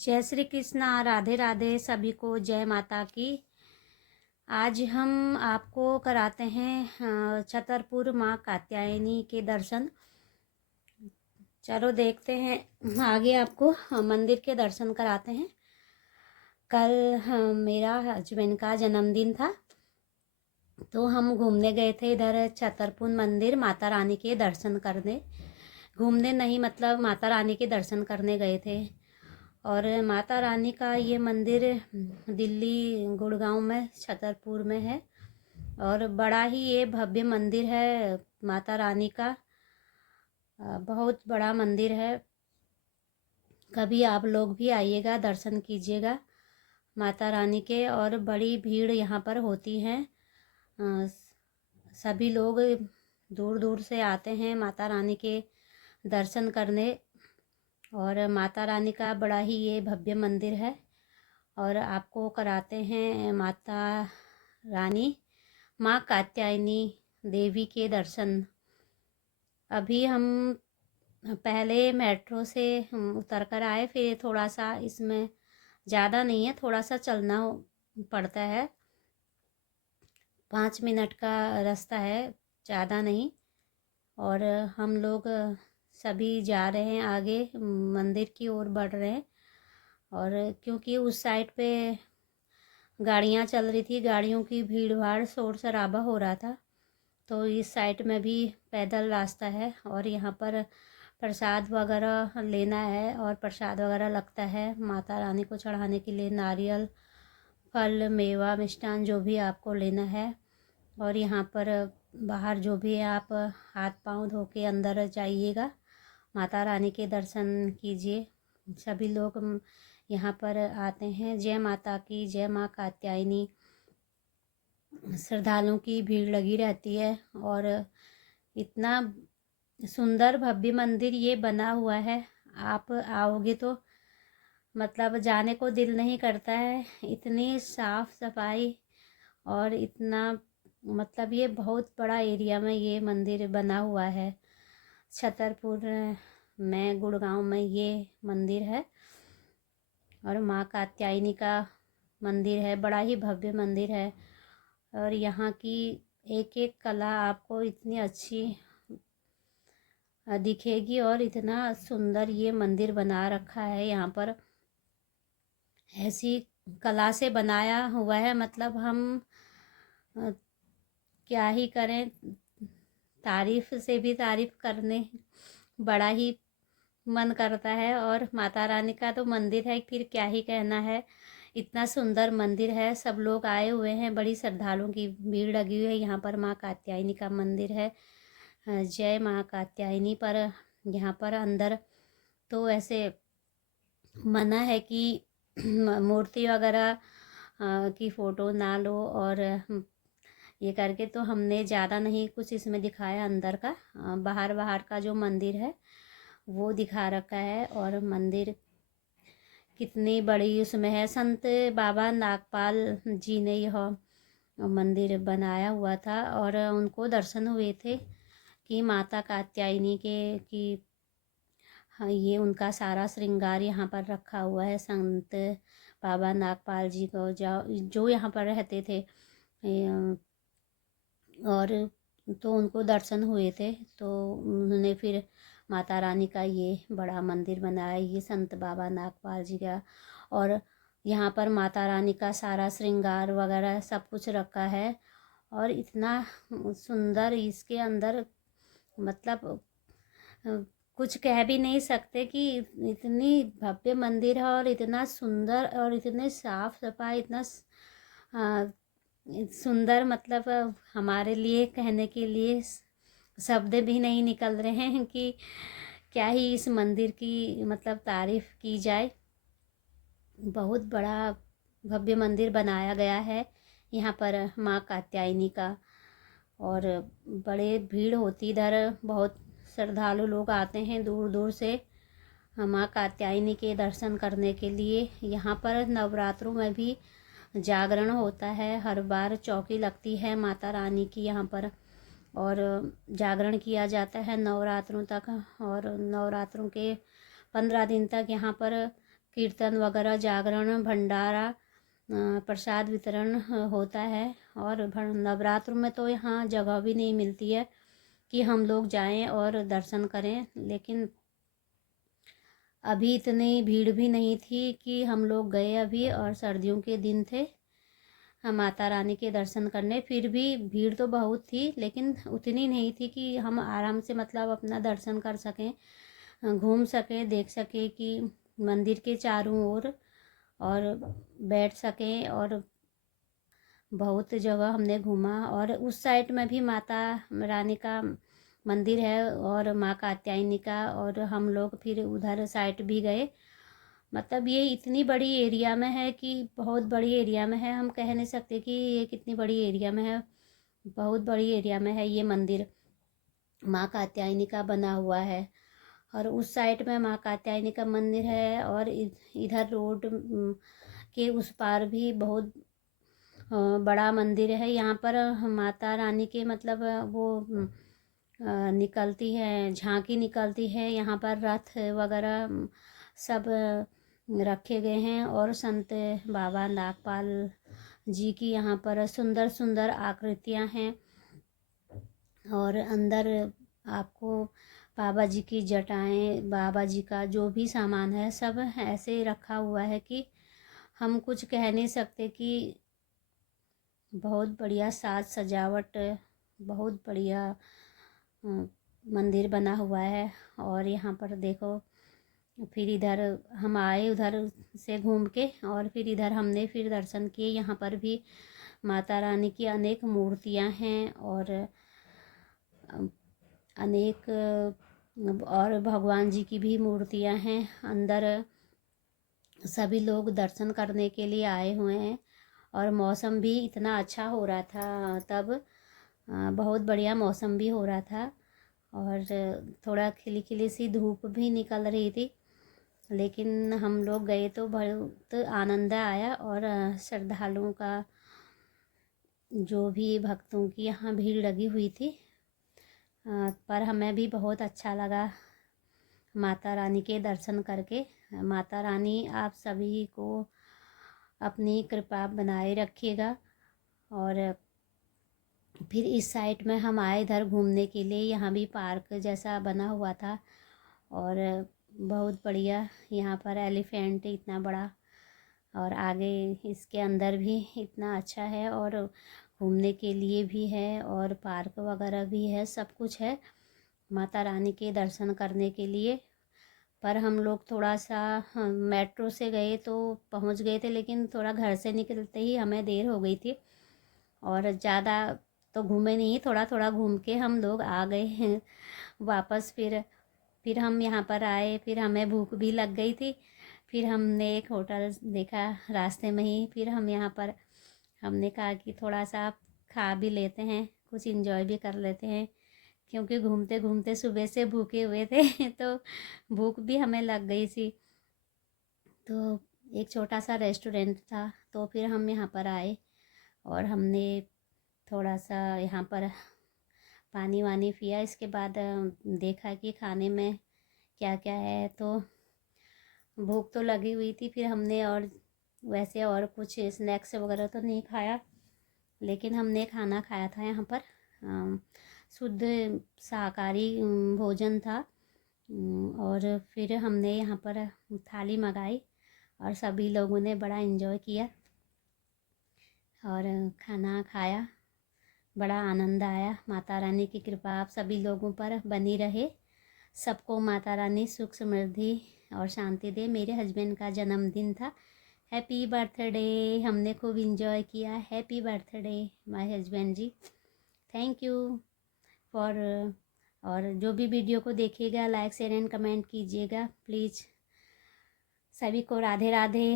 जय श्री कृष्णा। राधे राधे सभी को। जय माता की। आज हम आपको कराते हैं छतरपुर माँ कात्यायनी के दर्शन। चलो देखते हैं आगे आपको मंदिर के दर्शन कराते हैं। कल मेरा हस्बैंड का जन्मदिन था, तो हम घूमने गए थे इधर छतरपुर मंदिर माता रानी के दर्शन करने। घूमने नहीं, मतलब माता रानी के दर्शन करने गए थे। और माता रानी का ये मंदिर दिल्ली गुड़गांव में छतरपुर में है और बड़ा ही ये भव्य मंदिर है माता रानी का। बहुत बड़ा मंदिर है। कभी आप लोग भी आइएगा, दर्शन कीजिएगा माता रानी के। और बड़ी भीड़ यहाँ पर होती है। सभी लोग दूर दूर से आते हैं माता रानी के दर्शन करने। और माता रानी का बड़ा ही ये भव्य मंदिर है। और आपको कराते हैं माता रानी माँ कात्यायनी देवी के दर्शन। अभी हम पहले मेट्रो से उतर कर आए, फिर थोड़ा सा इसमें ज़्यादा नहीं है, थोड़ा सा चलना पड़ता है। 5 मिनट का रास्ता है, ज़्यादा नहीं। और हम लोग सभी जा रहे हैं आगे, मंदिर की ओर बढ़ रहे हैं। और क्योंकि उस साइड पे गाड़ियाँ चल रही थी, गाड़ियों की भीड़ भाड़ शोर शराबा हो रहा था, तो इस साइड में भी पैदल रास्ता है। और यहाँ पर प्रसाद वगैरह लेना है, और प्रसाद वगैरह लगता है माता रानी को चढ़ाने के लिए, नारियल, फल, मेवा, मिष्ठान जो भी आपको लेना है। और यहाँ पर बाहर जो भी आप हाथ पांव धो के अंदर जाइएगा, माता रानी के दर्शन कीजिए। सभी लोग यहाँ पर आते हैं। जय माता की, जय माँ कात्यायनी। श्रद्धालुओं की भीड़ लगी रहती है। और इतना सुंदर भव्य मंदिर ये बना हुआ है, आप आओगे तो मतलब जाने को दिल नहीं करता है। इतनी साफ सफाई और इतना, मतलब ये बहुत बड़ा एरिया में ये मंदिर बना हुआ है। छतरपुर में, गुड़गांव में ये मंदिर है। और माँ कात्यायनी का मंदिर है, बड़ा ही भव्य मंदिर है। और यहाँ की एक एक कला आपको इतनी अच्छी दिखेगी। और इतना सुंदर ये मंदिर बना रखा है, यहाँ पर ऐसी कला से बनाया हुआ है, मतलब हम क्या ही करें। तारीफ से भी तारीफ करने बड़ा ही मन करता है। और माता रानी का तो मंदिर है, फिर क्या ही कहना है। इतना सुंदर मंदिर है, सब लोग आए हुए हैं, बड़ी श्रद्धालुओं की भीड़ लगी हुई है। यहाँ पर माँ कात्यायनी का मंदिर है। जय माँ कात्यायनी। पर यहाँ पर अंदर तो ऐसे मना है कि मूर्ति वगैरह की फ़ोटो ना लो। और ये करके तो हमने ज़्यादा नहीं कुछ इसमें दिखाया अंदर का। बाहर बाहर का जो मंदिर है वो दिखा रखा है। और मंदिर कितनी बड़ी उसमें है। संत बाबा नागपाल जी ने यह मंदिर बनाया हुआ था, और उनको दर्शन हुए थे कि माता कात्यायनी के कि हाँ, ये उनका सारा श्रृंगार यहाँ पर रखा हुआ है। संत बाबा नागपाल जी को जो यहाँ पर रहते थे, और तो उनको दर्शन हुए थे, तो उन्होंने फिर माता रानी का ये बड़ा मंदिर बनाया, ये संत बाबा नागपाल जी का। और यहाँ पर माता रानी का सारा श्रृंगार वगैरह सब कुछ रखा है। और इतना सुंदर इसके अंदर, मतलब कुछ कह भी नहीं सकते कि इतनी भव्य मंदिर है। और इतना सुंदर और इतने साफ सफाई, इतना सुंदर, मतलब हमारे लिए कहने के लिए शब्द भी नहीं निकल रहे हैं कि क्या ही इस मंदिर की मतलब तारीफ की जाए। बहुत बड़ा भव्य मंदिर बनाया गया है यहाँ पर माँ कात्यायनी का। और बड़े भीड़ होती इधर, बहुत श्रद्धालु लोग आते हैं दूर दूर से माँ कात्यायनी के दर्शन करने के लिए। यहाँ पर नवरात्रों में भी जागरण होता है, हर बार चौकी लगती है माता रानी की यहाँ पर, और जागरण किया जाता है नवरात्रों तक। और नवरात्रों के 15 दिन तक यहाँ पर कीर्तन वगैरह, जागरण, भंडारा, प्रसाद वितरण होता है। और नवरात्र में तो यहाँ जगह भी नहीं मिलती है कि हम लोग जाएं और दर्शन करें, लेकिन अभी इतनी भीड़ भी नहीं थी कि हम लोग गए अभी, और सर्दियों के दिन थे हम माता रानी के दर्शन करने। फिर भी भीड़ तो बहुत थी, लेकिन उतनी नहीं थी कि हम आराम से मतलब अपना दर्शन कर सकें, घूम सकें, देख सकें कि मंदिर के चारों ओर, और बैठ सकें। और बहुत जगह हमने घूमा, और उस साइड में भी माता रानी का मंदिर है और माँ कात्यायनी का, और हम लोग फिर उधर साइड भी गए। मतलब ये इतनी बड़ी एरिया में है कि बहुत बड़ी एरिया में है, हम कह नहीं सकते कि ये कितनी बड़ी एरिया में है, बहुत बड़ी एरिया में है ये मंदिर माँ कात्यायनी का बना हुआ है। और उस साइड में माँ कात्यायनी का मंदिर है, और इधर रोड के उस पार भी बहुत बड़ा मंदिर है। यहाँ पर माता रानी के मतलब वो निकलती है, झांकी निकलती है। यहाँ पर रथ वगैरह सब रखे गए हैं, और संत बाबा नागपाल जी की यहाँ पर सुंदर सुंदर आकृतियाँ हैं। और अंदर आपको बाबा जी की जटाएं, बाबा जी का जो भी सामान है सब ऐसे रखा हुआ है कि हम कुछ कह नहीं सकते कि बहुत बढ़िया साज सजावट, बहुत बढ़िया मंदिर बना हुआ है। और यहाँ पर देखो, फिर इधर हम आए उधर से घूम के, और फिर इधर हमने फिर दर्शन किए। यहाँ पर भी माता रानी की अनेक मूर्तियाँ हैं, और अनेक और भगवान जी की भी मूर्तियाँ हैं अंदर। सभी लोग दर्शन करने के लिए आए हुए हैं, और मौसम भी इतना अच्छा हो रहा था तब, बहुत बढ़िया मौसम भी हो रहा था, और थोड़ा खिली खिली सी धूप भी निकल रही थी। लेकिन हम लोग गए तो बहुत आनंद आया, और श्रद्धालुओं का, जो भी भक्तों की यहाँ भीड़ लगी हुई थी, पर हमें भी बहुत अच्छा लगा माता रानी के दर्शन करके। माता रानी आप सभी को अपनी कृपा बनाए रखिएगा। और फिर इस साइड में हम आए इधर घूमने के लिए, यहाँ भी पार्क जैसा बना हुआ था, और बहुत बढ़िया यहाँ पर एलिफेंट इतना बड़ा, और आगे इसके अंदर भी इतना अच्छा है, और घूमने के लिए भी है, और पार्क वगैरह भी है, सब कुछ है माता रानी के दर्शन करने के लिए। पर हम लोग थोड़ा सा मेट्रो से गए तो पहुंच गए थे, लेकिन थोड़ा घर से निकलते ही हमें देर हो गई थी, और ज़्यादा तो घूमे नहीं, थोड़ा थोड़ा घूम के हम लोग आ गए हैं वापस। फिर हम यहाँ पर आए, फिर हमें भूख भी लग गई थी। फिर हमने एक होटल देखा रास्ते में ही, फिर हम यहाँ पर हमने कहा कि थोड़ा सा खा भी लेते हैं, कुछ एंजॉय भी कर लेते हैं, क्योंकि घूमते घूमते सुबह से भूखे हुए थे तो भूख भी हमें लग गई थी। तो एक छोटा सा रेस्टोरेंट था, तो फिर हम यहाँ पर आए, और हमने थोड़ा सा यहाँ पर पानी वानी पिया। इसके बाद देखा कि खाने में क्या क्या है, तो भूख तो लगी हुई थी। फिर हमने और वैसे और कुछ स्नैक्स वगैरह तो नहीं खाया, लेकिन हमने खाना खाया था यहाँ पर शुद्ध शाकाहारी भोजन था। और फिर हमने यहाँ पर थाली मंगाई, और सभी लोगों ने बड़ा एंजॉय किया और खाना खाया, बड़ा आनंद आया। माता रानी की कृपा आप सभी लोगों पर बनी रहे, सबको माता रानी सुख समृद्धि और शांति दे। मेरे हस्बैंड का जन्मदिन था, हैप्पी बर्थडे, हमने खूब इंजॉय किया। Happy birthday my husband ji, thank you for. और जो भी वीडियो को देखिएगा लाइक शेयर एंड कमेंट कीजिएगा प्लीज़। सभी को राधे राधे।